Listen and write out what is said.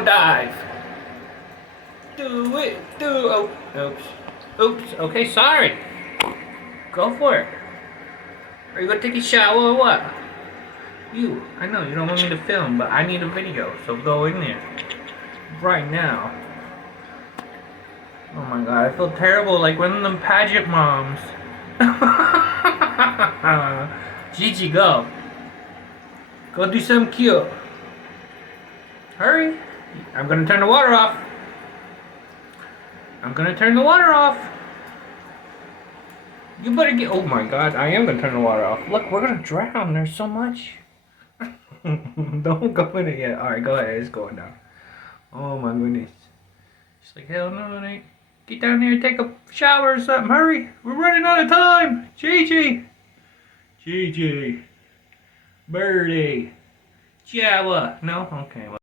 Dive. Do it. Oh, oops. Oops. Okay, sorry. Go for it. Are you gonna take a shower or what? I know you don't want me to film, but I need a video, so go in there. Right now. Oh my god, I feel terrible like one of them pageant moms. Gigi, go. Go do something cute. Hurry. I'm gonna turn the water off. I'm gonna turn the water off. You better get. Oh my god, I am gonna turn the water off. Look, we're gonna drown. There's so much. Don't go in it yet. Alright, go ahead. It's going down. Oh my goodness. She's like, hell no, it ain't. Get down here and take a shower or something. Hurry. We're running out of time. Gigi. Gigi. Birdie. Shower. No? Okay. Well.